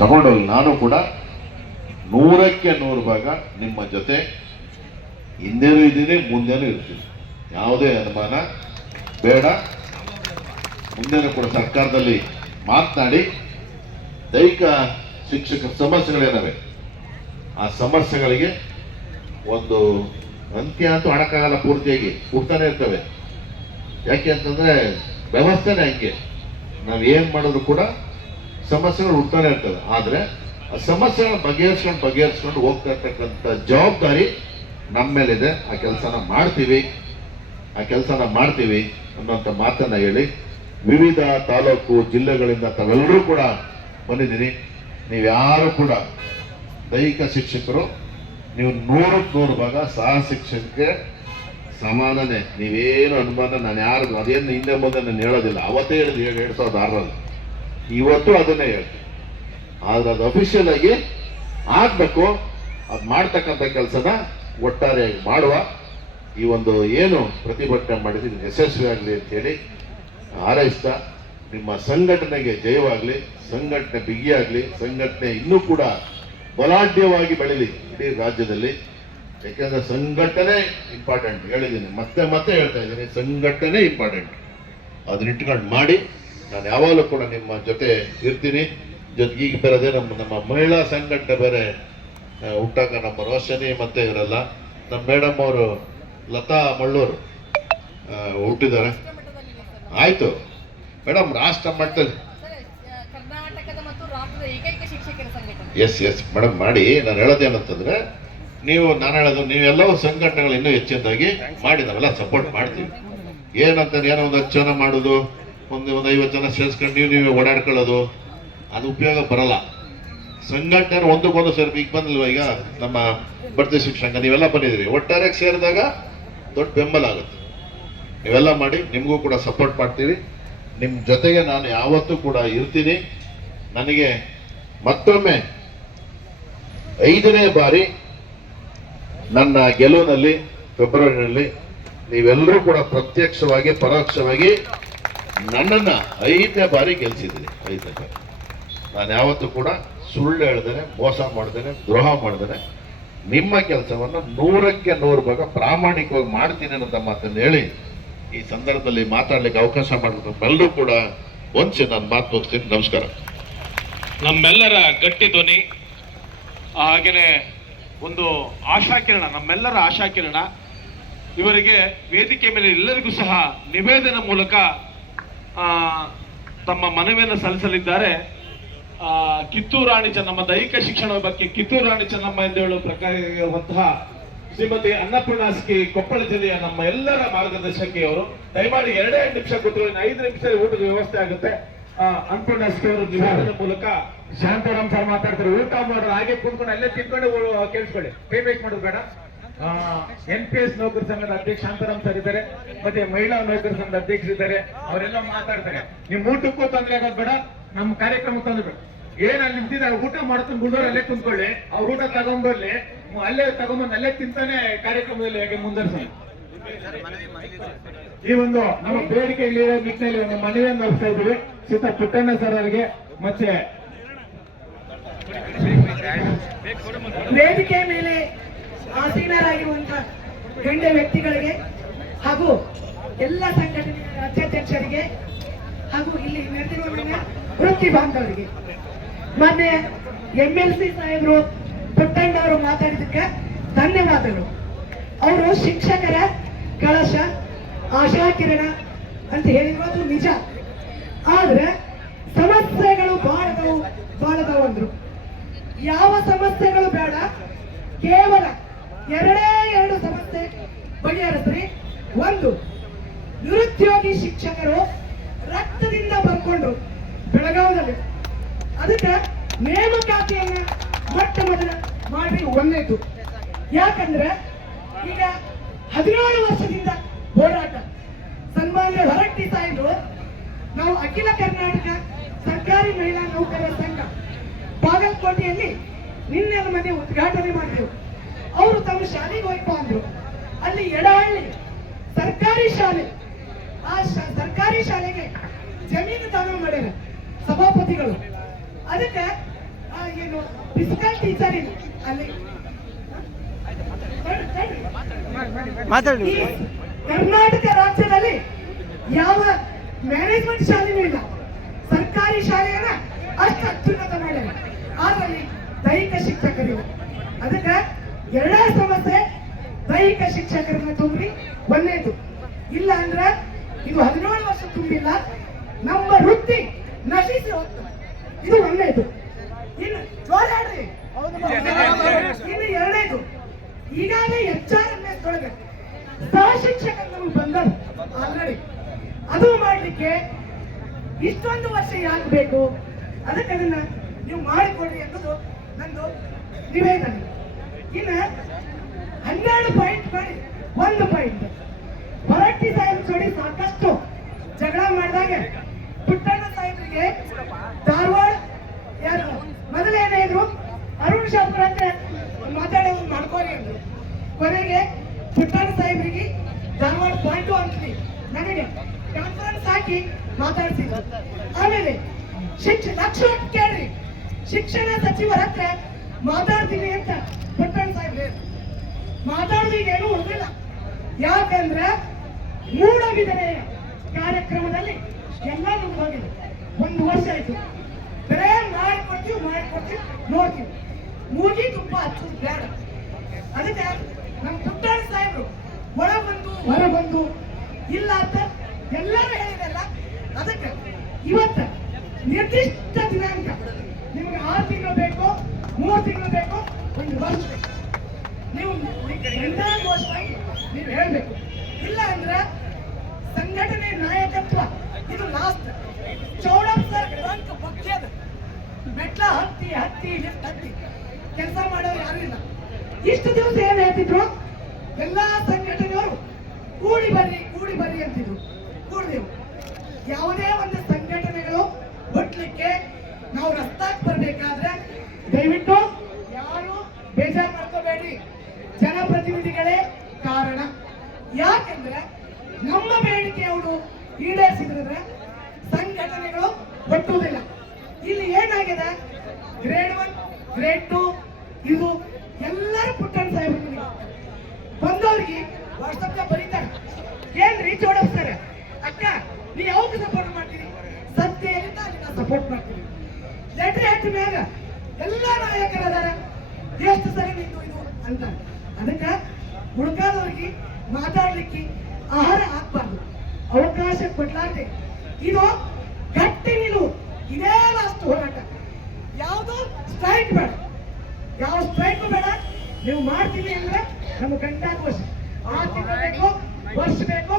ತಗೊಂಡೋಗಿ ನಾನು ಕೂಡ 100ಕ್ಕೆ 100 ಭಾಗ ನಿಮ್ಮ ಜೊತೆ ಹಿಂದೆನೂ ಇದ್ದೀನಿ, ಮುಂದೆನೂ ಇರ್ತೀನಿ. ಯಾವುದೇ ಅನುಮಾನ ಬೇಡ. ಮುಂದೆನೂ ಕೂಡ ಸರ್ಕಾರದಲ್ಲಿ ಮಾತನಾಡಿ ದೈಹಿಕ ಶಿಕ್ಷಕರ ಸಮಸ್ಯೆಗಳೇನವೆ ಆ ಸಮಸ್ಯೆಗಳಿಗೆ ಒಂದು ಅಂತ್ಯ ಅಂತೂ ಹಣಕ್ಕಾಗಲ್ಲ, ಪೂರ್ತಿಯಾಗಿ ಹುಡ್ತಾನೆ ಇರ್ತವೆ. ಯಾಕೆ ಅಂತಂದ್ರೆ ವ್ಯವಸ್ಥೆನೇ ಹಂಗೆ, ನಾವು ಏನು ಮಾಡಿದ್ರು ಕೂಡ ಸಮಸ್ಯೆಗಳು ಹುಡ್ತಾನೆ ಇರ್ತವೆ. ಆದರೆ ಆ ಸಮಸ್ಯೆಗಳನ್ನ ಬಗೆಹರಿಸ್ಕೊಂಡು ಹೋಗ್ತಾ ಇರ್ತಕ್ಕಂಥ ಜವಾಬ್ದಾರಿ ನಮ್ಮ ಮೇಲಿದೆ. ಆ ಕೆಲಸನ ಮಾಡ್ತೀವಿ ಅನ್ನೋಂಥ ಮಾತನ್ನ ಹೇಳಿ, ವಿವಿಧ ತಾಲೂಕು ಜಿಲ್ಲೆಗಳಿಂದ ತಾವೆಲ್ಲರೂ ಕೂಡ ಬಂದಿದ್ದೀರಿ. ನೀವ್ಯಾರು ಕೂಡ ದೈಹಿಕ ಶಿಕ್ಷಕರು, ನೀವು 100ಕ್ಕೆ 100 ಭಾಗ ಸಹ ಶಿಕ್ಷಕರಿಗೆ ಸಮಾನನೇ. ನೀವೇನು ಅನುಮಾನ, ನಾನು ಯಾರು ಅದೇನು ಹಿಂದೆ ಮುಂದೆ ನಾನು ಹೇಳೋದಿಲ್ಲ. ಅವತ್ತೇ ಹೇಳಿದೆ 2006ರಲ್ಲಿ, ಇವತ್ತು ಅದನ್ನೇ ಹೇಳ್ತೀನಿ. ಆದ್ರೆ ಅದು ಅಫಿಷಿಯಲ್ ಆಗಿ ಆಗ್ಬೇಕು. ಅದು ಮಾಡ್ತಕ್ಕಂಥ ಕೆಲಸನ ಒಟ್ಟಾರೆಯಾಗಿ ಮಾಡುವ. ಈ ಒಂದು ಏನು ಪ್ರತಿಭಟನೆ ಮಾಡಿದ್ರೆ ಯಶಸ್ವಿ ಆಗಲಿ ಅಂತೇಳಿ ಹಾರೈಸ್ತಾ, ನಿಮ್ಮ ಸಂಘಟನೆಗೆ ಜಯವಾಗಲಿ, ಸಂಘಟನೆ ಬಿಗಿಯಾಗಲಿ, ಸಂಘಟನೆ ಇನ್ನೂ ಕೂಡ ಬಲಾಢ್ಯವಾಗಿ ಬೆಳೀಲಿ ಇಡೀ ರಾಜ್ಯದಲ್ಲಿ. ಯಾಕೆಂದ್ರೆ ಸಂಘಟನೆ ಇಂಪಾರ್ಟೆಂಟ್, ಹೇಳಿದ್ದೀನಿ, ಮತ್ತೆ ಹೇಳ್ತಾ ಇದ್ದೀನಿ, ಸಂಘಟನೆ ಇಂಪಾರ್ಟೆಂಟ್. ಅದನ್ನ ಇಟ್ಕೊಂಡು ಮಾಡಿ. ನಾನು ಯಾವಾಗಲೂ ಕೂಡ ನಿಮ್ಮ ಜೊತೆ ಇರ್ತೀನಿ. ಜೊತೆಗೆ ಈಗ ಬರೋದೇ ನಮ್ಮ ಮಹಿಳಾ ಸಂಘಟನೆ ಬೇರೆ ಹುಟ್ಟಾಗ ನಮ್ಮ ರೋಶನಿ ಮತ್ತೆ ಇವರೆಲ್ಲ, ನಮ್ಮ ಮೇಡಮ್ ಅವರು ಲತಾ ಮಳ್ಳೂರು ಹುಟ್ಟಿದ್ದಾರೆ. ಆಯ್ತು ಮೇಡಮ್, ರಾಷ್ಟ್ರ ಮಟ್ಟದಲ್ಲಿ ಎಸ್ ಮೇಡಮ್ ಮಾಡಿ. ನಾನು ಹೇಳೋದೇನಂತಂದ್ರೆ, ನಾನು ಹೇಳೋದು ನೀವೆಲ್ಲವೂ ಸಂಘಟನೆಗಳು ಇನ್ನೂ ಹೆಚ್ಚಿನದಾಗಿ ಮಾಡಿ ನಾವೆಲ್ಲ ಸಪೋರ್ಟ್ ಮಾಡ್ತೀವಿ. ಏನಂತ ಏನೋ ಒಂದು 10 ಜನ ಮಾಡೋದು, ಒಂದು 50 ಜನ ಸೇರಿಸ್ಕೊಂಡು ನೀವೇ ಓಡಾಡ್ಕೊಳ್ಳೋದು, ಅದು ಉಪಯೋಗ ಬರಲ್ಲ. ಸಂಘಟನೆ ಒಂದಕ್ಕೊಂದು ಸೇರಿ ಈಗ ಬಂದಿಲ್ವ, ಈಗ ನಮ್ಮ ಬಡ್ತಿ ಶಿಕ್ಷಣ ನೀವೆಲ್ಲ ಬಂದಿದ್ದೀರಿ, ಒಟ್ಟಾರೆ ಸೇರಿದಾಗ ದೊಡ್ಡ ಬೆಂಬಲ ಆಗುತ್ತೆ. ನೀವೆಲ್ಲ ಮಾಡಿ, ನಿಮಗೂ ಕೂಡ ಸಪೋರ್ಟ್ ಮಾಡ್ತೀವಿ. ನಿಮ್ಮ ಜೊತೆಗೆ ನಾನು ಯಾವತ್ತೂ ಕೂಡ ಇರ್ತೀನಿ. ನನಗೆ ಮತ್ತೊಮ್ಮೆ 5ನೇ ಬಾರಿ ನನ್ನ ಗೆಲುವಿನಲ್ಲಿ ಫೆಬ್ರವರಿನಲ್ಲಿ ನೀವೆಲ್ಲರೂ ಕೂಡ ಪ್ರತ್ಯಕ್ಷವಾಗಿ ಪರೋಕ್ಷವಾಗಿ ನನ್ನನ್ನು 5ನೇ ಬಾರಿ ಗೆಲ್ಸಿದ್ದೀನಿ. 5ನೇ ಬಾರಿ ನಾನು ಯಾವತ್ತೂ ಕೂಡ ಸುಳ್ಳು ಹೇಳ್ದೇನೆ, ಮೋಸ ಮಾಡ್ದೇನೆ, ದ್ರೋಹ ಮಾಡ್ದೇನೆ ನಿಮ್ಮ ಕೆಲಸವನ್ನು 100ಕ್ಕೆ 100 ಭಾಗ ಪ್ರಾಮಾಣಿಕವಾಗಿ ಮಾಡ್ತೀನಿ ಅನ್ನೋ ಮಾತನ್ನು ಹೇಳಿ ಈ ಸಂದರ್ಭದಲ್ಲಿ ಮಾತಾಡ್ಲಿಕ್ಕೆ ಅವಕಾಶ ಮಾಡಿದ್ರು ಎಲ್ಲರೂ ಕೂಡ ಒಂದ್ಸಿ ನಾನು ಮಾತು ಮುಗಿಸ್ತೀನಿ. ನಮಸ್ಕಾರ. ನಮ್ಮೆಲ್ಲರ ಗಟ್ಟಿ ಧ್ವನಿ, ಹಾಗೆಯೇ ಒಂದು ಆಶಾಕಿರಣ, ನಮ್ಮೆಲ್ಲರ ಆಶಾಕಿರಣ. ಇವರಿಗೆ ವೇದಿಕೆ ಮೇಲೆ ಎಲ್ಲರಿಗೂ ಸಹ ನಿವೇದನೆ ಮೂಲಕ ತಮ್ಮ ಮನವಿಯನ್ನು ಸಲ್ಲಿಸಲಿದ್ದಾರೆ. ಕಿತ್ತೂರು ರಾಣಿ ಚೆನ್ನಮ್ಮ, ದೈಹಿಕ ಶಿಕ್ಷಣದ ಬಗ್ಗೆ ಕಿತ್ತೂರು ರಾಣಿ ಚೆನ್ನಮ್ಮ ಎಂದು ಹೇಳುವ ಪ್ರಕಾರ ಇರುವಂತಹ ಶ್ರೀಮತಿ ಅನ್ನಪೂರ್ಣಾಸ್ಕಿ, ಕೊಪ್ಪಳ ಜಿಲ್ಲೆಯ ನಮ್ಮ ಎಲ್ಲರ ಮಾರ್ಗದರ್ಶಕಿಯವರು. ದಯಮಾಡಿ 2 ನಿಮಿಷ ಕೂತ್ಕೊಳ್ಳಿ, 5 ನಿಮಿಷದಲ್ಲಿ ಊಟದ ವ್ಯವಸ್ಥೆ ಆಗುತ್ತೆ. ಅನ್ನಪೂರ್ಣಾಸ್ಕಿ ಅವರು ನಿವೇದನೆ ಮೂಲಕ. ಶಾಂತಾರಾಮ್ ಸರ್ ಮಾತಾಡ್ತಾರೆ. ಊಟ ಮಾಡೋರು ಹಾಗೆ ಕೂತ್ಕೊಂಡು ಅಲ್ಲೇ ತಿನ್ಕೊಂಡು ಕೇಳಿಸ್ಕೊಳ್ಳಿ, ಕೈ ವೇಸ್ಟ್ ಮಾಡೋದು ಬೇಡ. NPS ನೌಕರ ಸಂಘದ ಅಧ್ಯಕ್ಷ ಶಾಂತಾರಾಮ್ ಸರ್ ಇದ್ದಾರೆ, ಮತ್ತೆ ಮಹಿಳಾ ನೌಕರ ಸಂಘದ ಅಧ್ಯಕ್ಷರಿದ್ದಾರೆ. ಅವರೆಲ್ಲ ಮಾತಾಡ್ತಾರೆ. ನಿಮ್ ಊಟಕ್ಕೂ ತೊಂದರೆ ಆಗೋದು ಬೇಡ, ನಮ್ಮ ಕಾರ್ಯಕ್ರಮ ತಂದ್ಬೇಡ. ಅಲ್ಲಿ ನಿಂತಿದ್ದಾರೆ, ಊಟ ಮಾಡ್ಕೊಂಡು ಗುಂಡೋರು ಅಲ್ಲೇ ಕುಂತ್ಕೊಳ್ಳಿ, ಅವ್ರ ಊಟ ತಗೊಂಡ್ಬರ್ಲಿ, ಅಲ್ಲೇ ತಗೊಂಡ್ಬಂದು ಅಲ್ಲೇ ತಿಂತಾನೆ ಕಾರ್ಯಕ್ರಮದಲ್ಲಿ ಹೇಗೆ ಮುಂದುವರ್ಸೋಣ. ಈ ಒಂದು ನಮ್ಮ ಬೇಡಿಕೆ ನಿಟ್ಟಿನಲ್ಲಿ ಒಂದು ಮನವಿಯನ್ನು ನಡೆಸ್ತಾ ಇದ್ದೀವಿ ಶ್ರೀತ ಪುಟ್ಟಣ್ಣ ಸರ್ ಅವರಿಗೆ, ಮತ್ತೆ ವೇದಿಕೆ ಮೇಲೆ ಆಸೀನರಾಗಿರುವಂತಹ ಗಣ್ಯ ವ್ಯಕ್ತಿಗಳಿಗೆ ಹಾಗೂ ಎಲ್ಲ ಸಂಘಟನೆಯ ರಾಜ್ಯಾಧ್ಯಕ್ಷರಿಗೆ ಹಾಗೂ ಇಲ್ಲಿ ನೆರೆದಿರುವ ವೃತ್ತಿ ಬಾಂಧವರಿಗೆ, ಮೊನ್ನೆ MLC ಸಾಹೇಬರು ಪುಟ್ಟಣ್ಣ ಅವರು ಮಾತಾಡಿದಕ್ಕೆ ಧನ್ಯವಾದಗಳು. ಅವರು ಶಿಕ್ಷಕರ ಕಳಶ, ಆಶಾಕಿರಣ ಅಂತ ಹೇಳಿರೋದು ನಿಜ. ಆದ್ರೆ ಸಮಸ್ಯೆಗಳು ಬಾಳದವು ಅಂದ್ರು. ಯಾವ ಸಮಸ್ಯೆಗಳು ಬೇಡ, ಕೇವಲ 2 ಸಮಸ್ಯೆ ಬಗೆಹರಿಸ್ರಿ. ಒಂದು, ನಿರುದ್ಯೋಗಿ ಶಿಕ್ಷಕರು ರಕ್ತದಿಂದ ಬರ್ಕೊಂಡ್ರು ಬೆಳಗಾವದಲ್ಲಿ, ಅದಕ್ಕೆ ನೇಮಕಾತಿಯನ್ನ ಮೊದಲ ಮಾಡಿ ಒಂದೇದು. ಯಾಕಂದ್ರೆ ಈಗ 17 ವರ್ಷದಿಂದ ಹೋರಾಟ. ಸನ್ಮಾನ್ಯ ಹೊರಟ್ಟಿ ಸಾಹೇಬರು, ನಾವು ಅಖಿಲ ಕರ್ನಾಟಕ ಸರ್ಕಾರಿ ಮಹಿಳಾ ನೌಕರರ ಸಂಘ ಬಾಗಲಕೋಟೆಯಲ್ಲಿ ನಿನ್ನೆ ಮನೆ ಉದ್ಘಾಟನೆ ಮಾಡಿದೆವು. ಅವರು ತಮ್ಮ ಶಾಲೆಗೆ ಹೋಯ್ಪ ಅಂದ್ರು. ಅಲ್ಲಿ ಎಡಹಳ್ಳಿ ಸರ್ಕಾರಿ ಶಾಲೆ, ಆ ಸರ್ಕಾರಿ ಶಾಲೆಗೆ ಜಮೀನು ದಾನ ಮಾಡ್ಯಾರ ಸಭಾಪತಿಗಳು. ಅದಕ್ಕೆ ಏನು ಫಿಸಿಕಲ್ ಟೀಚರ್ ಇಲ್ಲ ಅಲ್ಲಿ ಈ ಕರ್ನಾಟಕ ರಾಜ್ಯದಲ್ಲಿ ಯಾವ ಮ್ಯಾನೇಜ್ಮೆಂಟ್ ಶಾಲೆನೂ ಇಲ್ಲ. ಸರ್ಕಾರಿ ಶಾಲೆಯನ್ನ ಅಷ್ಟು ಅತ್ಯುನ್ನತ ಮಾಡ್ಯಾರ. ಆದ್ರಲ್ಲಿ ದೈಹಿಕ ಶಿಕ್ಷಕರು ಅದಕ್ಕೆ ಎರಡೇ ಸಮಸ್ಯೆ. ದೈಹಿಕ ಶಿಕ್ಷಕರನ್ನ ತುಂಬ್ರಿ, ಒಂದೇದು. ಇಲ್ಲ ಅಂದ್ರೆ ಇದು 17 ವರ್ಷ ತುಂಬಿಲ್ಲ, ನಮ್ಮ ವೃತ್ತಿ ನಶಿಸಿ ಹೋಗ್ತದೆ. ಇದು ಒಂದೇದು. ಇನ್ನು ಜೋರಾಡ್ರಿ. ಇನ್ನು ಎರಡನೇದು, ಈಗಾಗಲೇ HRMS ಒಳಗೆ ಸಹ ಶಿಕ್ಷಕರು ನಮಗೆ ಬಂದರು ಆಲ್ರೆಡಿ. ಅದು ಮಾಡ್ಲಿಕ್ಕೆ ಇಷ್ಟೊಂದು ವರ್ಷ ಯಾಕೆ ಬೇಕು? ಅದಕ್ಕೆ ಅದನ್ನ ನೀವು ಮಾಡಿಕೊಡ್ರಿ ಅನ್ನೋದು ನಂದು ನಿವೇದನೆ. ಇನ್ನು 12 ಪಾಯಿಂಟ್ ಮಾಡಿ 1 ಪಾಯಿಂಟ್ ಹೊರಟ್ಟಿ ಸಾಹೇಬ್ ಜೋಡಿ ಸಾಕಷ್ಟು ಜಗಳ ಮಾಡಿದಾಗ ಪುಟ್ಟಣ್ಣ ಸಾಹೇಬರಿಗೆ ಧಾರವಾಡ ಯಾರು ಮೊದಲೇನೇ ಇದ್ರು ಅರುಣ್ ಶಾಸ್ತ್ರ ಅಂತ ಮಾತಾಡೋ ಮಾಡ್ಕೋರಿ ಅಂದ್ರು. ಕೊನೆಗೆ ಪುಟ್ಟಣ್ಣ ಸಾಹೇಬರಿಗೆ ಧಾರವಾಡ ಪಾಯಿಂಟು ಅಂತೀವಿ ನನಗೆ ಕಾನ್ಫರೆನ್ಸ್ ಹಾಕಿ ಮಾತಾಡ್ತಿದ್ರು. ಆಮೇಲೆ ಲಕ್ಷ ಕೇಳ್ರಿ, ಶಿಕ್ಷಣ ಸಚಿವರ ಹತ್ರ ಮಾತಾಡ್ತೀನಿ ಅಂತ ಪುಟ್ಟಣ್ಣ ಸಾಹೇಬ್ರೆ ಮಾತಾಡ್ಲಿಕ್ಕೆ ಏನೂ ಹೋಗಿಲ್ಲ. ಯಾಕಂದ್ರೆ ಮೂಢವಿಧನೆಯ ಕಾರ್ಯಕ್ರಮದಲ್ಲಿ ಎಲ್ಲ ಹೋಗಿದೆ. 1 ವರ್ಷ ಆಯ್ತು. ಬರೇ ಮಾಡಿಕೊಡ್ತೀವಿ ನೋಡ್ತೀವಿ, ಮೂಗಿ ತುಪ್ಪ ಹಚ್ಚೋದು ಬೇಡ. ಅದಕ್ಕೆ ನಮ್ಮ ಪುಟ್ಟಣ್ಣ ಸಾಹೇಬ್ರು ಹೊರ ಬಂದು ಇಲ್ಲ ಅಂತ ಎಲ್ಲರೂ ಹೇಳಿರಲ್ಲ. ಅದಕ್ಕೆ ಇವತ್ತು ನಿರ್ದಿಷ್ಟ ದಿನಾಂಕ ನಿಮ್ಗೆ 6 ತಿಂಗಳು ಬೇಕು, 3 ತಿಂಗಳು ಬೇಕು, 1 ವರ್ಷ ಬೇಕು. ನೀವು ಘೋಷವಾಗಿ ನೀವು ಹೇಳ್ಬೇಕು. ಇಲ್ಲ ಅಂದ್ರೆ ಸಂಘಟನೆ ನಾಯಕತ್ವ ಇದು ಲಾಸ್ಟ್. ಚೌಡಪ್ಪ ಸರ್ ಬಂಕ್ ಬಗ್ಗೆದ ಮೆಟ್ಲ ಹತ್ತಿ ಲಿಫ್ಟ್ ಹತ್ತಿ ಕೆಲಸ ಮಾಡೋರು ಯಾರು ಇಲ್ಲ. ಇಷ್ಟು ದಿವಸ ಏನ್ ಹೇಳ್ತಿದ್ರು, ಎಲ್ಲಾ ಸಂಘಟನೆಯವರು ಕೂಡಿ ಬರ್ರಿ ಅಂತಿದ್ರು. ಕೂಡಿದೆವು. ಯಾವುದೇ ಒಂದು ಸಂಘಟನೆಗಳು ಹುಟ್ಟಲಿಕ್ಕೆ ನಾವು ರಸ್ತಾಕ್ ಬರ್ಬೇಕಾದ್ರೆ ದಯವಿಟ್ಟು ಯಾರು ಬೇಜಾರು ಮಾಡ್ಕೋಬೇಡಿ. ಜನಪ್ರತಿನಿಧಿಗಳೇ ಕಾರಣ. ಯಾಕೆಂದ್ರೆ ನಮ್ಮ ಬೇಡಿಕೆ ಅವರು ಈಡೇರಿಸಿದ್ರೆ ಸಂಘಟನೆಗಳು ಹುಟ್ಟುವುದಿಲ್ಲ. ಇಲ್ಲಿ ಏನಾಗಿದೆ, ಗ್ರೇಡ್ 1 ಗ್ರೇಡ್ 2 ಇದು ಎಲ್ಲರೂ ಪುಟ್ಟಣ್ಣ ಸಾಹೇಬರು ಬಂದವ್ರಿಗೆ ವಾಟ್ಸಪ್ ಬರೀತಾರೆ. ಏನ್ರಿ ಚೌಡಪ್ಪ ಸರ್, ಅಕ್ಕ ನೀ ಯಾವಾಗ ಸಪೋರ್ಟ್ ಮಾಡ್ತೀರಿ? ಸತ್ಯ ಏನಿಲ್ಲ ಅಲ್ಲಿ ನಾವು ಸಪೋರ್ಟ್ ಮಾಡ್ತೀವಿ. ಲೆಟ್ರ್ ಹಾಕಿದ ಮ್ಯಾಗ ಎಲ್ಲ ನಾಯಕರು ಅದಾರ, ಎಷ್ಟು ಸರಿ ನಿಂತು ಇದು ಅಂತ. ಅದಕ್ಕೆ ಹುಡುಕಾದವ್ರಿಗೆ ಮಾತಾಡ್ಲಿಕ್ಕೆ ಆಹಾರ ಹಾಕ್ಬಾರ್ದು, ಅವಕಾಶ ಕೊಡ್ಲಾರ್ದೆ ಇದು ಗಟ್ಟಿ ನಿಲು. ಇದೇ ಲಾಸ್ಟ್ ಹೋರಾಟ. ಯಾವುದು ಸ್ಟ್ರೈಕ್ ಬೇಡ, ಯಾವ ಸ್ಟ್ರೈಕ್ ಬೇಡ. ನೀವು ಮಾಡ್ತೀವಿ ಅಂದ್ರೆ ನಮ್ಮ ಗಂಟಾಘೋಷ 6 ತಿಂಗಳು ಬೇಕು, ವರ್ಷ ಬೇಕು,